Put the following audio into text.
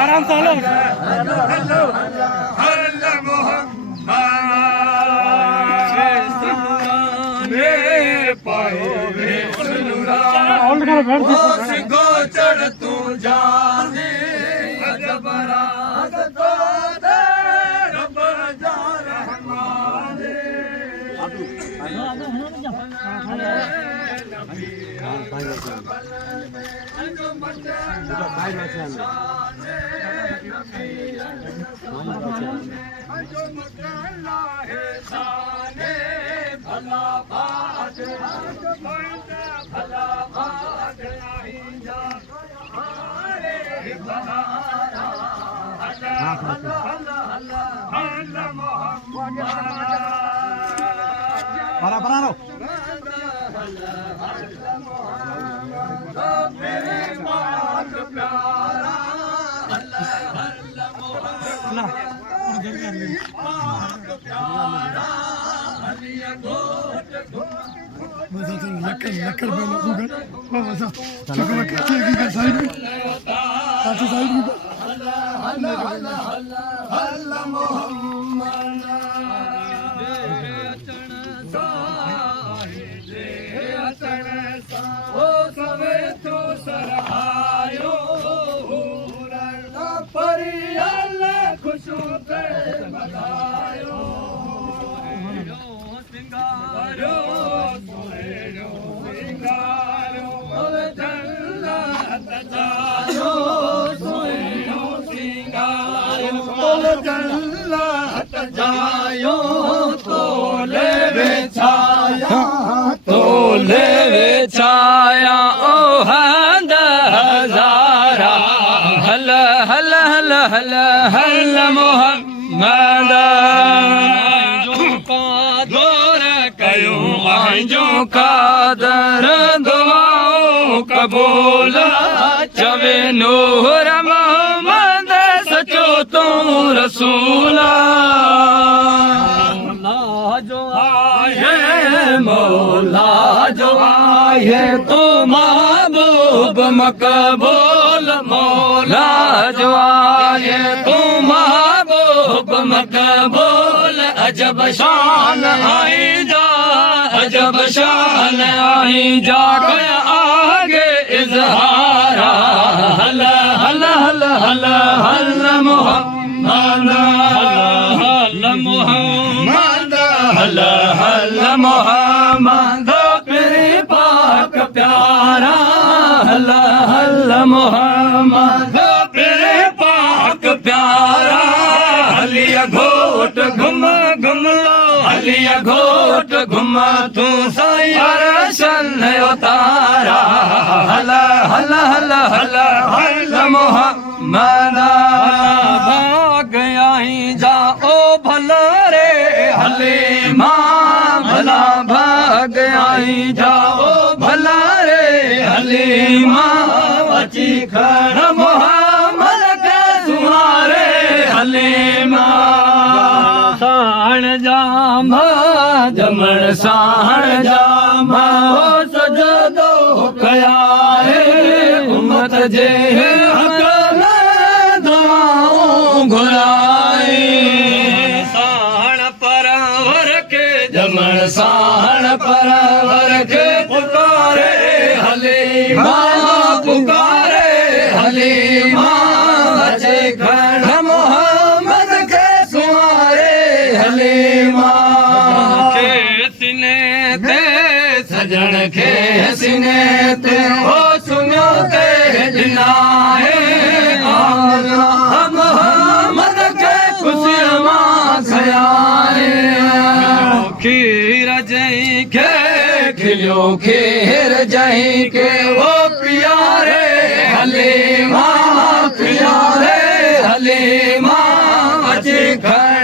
आराम से हेलो चढ़ तू जाने तोले विछाया ओ हंद हजारा हल हल हल हल हल मोहम्मद दौर कयूं आंजो कादर दुआओं कबूल चवे नूर मोहम्मद सचो तू रसूला जो आए मौला जो आए तो महबूब मकबूल मौला जो आए तो महबूब मकबूल अजब शान आई जा अजब शान आई जा गया आगे इजहारा हल हल हल हल हल मोहम्मद हल मोहम्मद हल हल मोहम्मद तेरे पाक प्यारा हल हल मोहम्मद तेरे पाक प्यारा हलिया घोट घुम घुम लो हलिया घोट घुम तू साई अरशन उतारा हल हल हल हल हल मोहम्मद भाग आई जा ओ भला रे हले मां भला भाग आई जाओ भला रे हले मां अची खड़ मोहम्मद के सुहारे हले मां साण जाम जमण साण जाम सजदो कया है उम्मत जे हक में दुआऊं घुराए जमण साण परवर के पुकारे हले मां पुकारे हले मां अचे खड़ मोहम्मद के सुहारे हले मां के सिने ते सजण के सिने ते ओ सुनियो ते ॾिना है मोहम्मद के खुशियां मां खयाए खीर जई के खिलियो खीर जई के वो प्यारे हले मां प्यारे हले मां अचे खड़